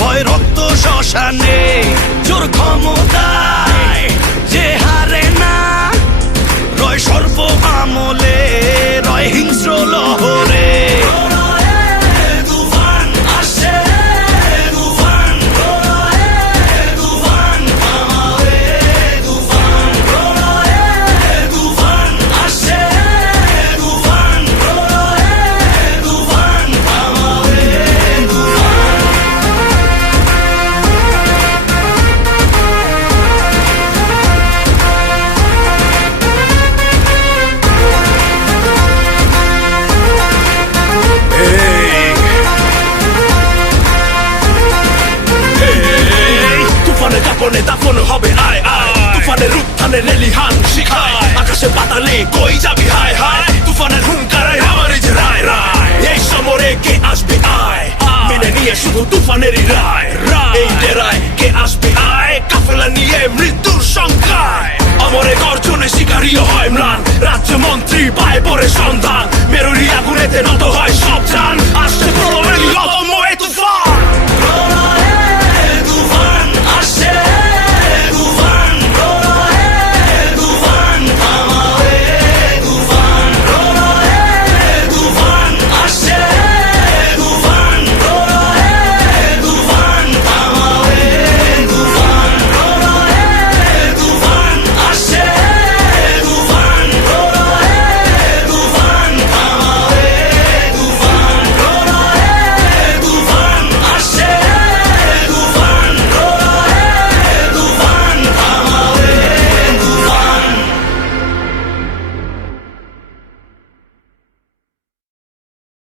ভয় রক্ত শ্মশানে। জোর ক্ষমতায় যে হারে না, রয় সর্ব আমলে, রয় হিংস্র লহরে। দাফন হবে আয় আয়, তুফানের উত্থানের রেলিহান শিখায়, আকাশে পাতালে কই যাবি হায় হায়, তুফানের হুঙ্কারায় আমার যে রায় রায়। এই সমরে কে আসবে আয়, মেনে নিয়ে শুধু তুফানেরই রায়। এই ডেরায় কে আসবে আয়, কাফেলা নিয়ে মৃত্যুর সংখ্যায়। অমরে গর্জনে শিকারীও হয় ম্লান, রাজ্য মন্ত্রী পায় পরে সন্ধান, মেরুরি আগুনেতে নত হয়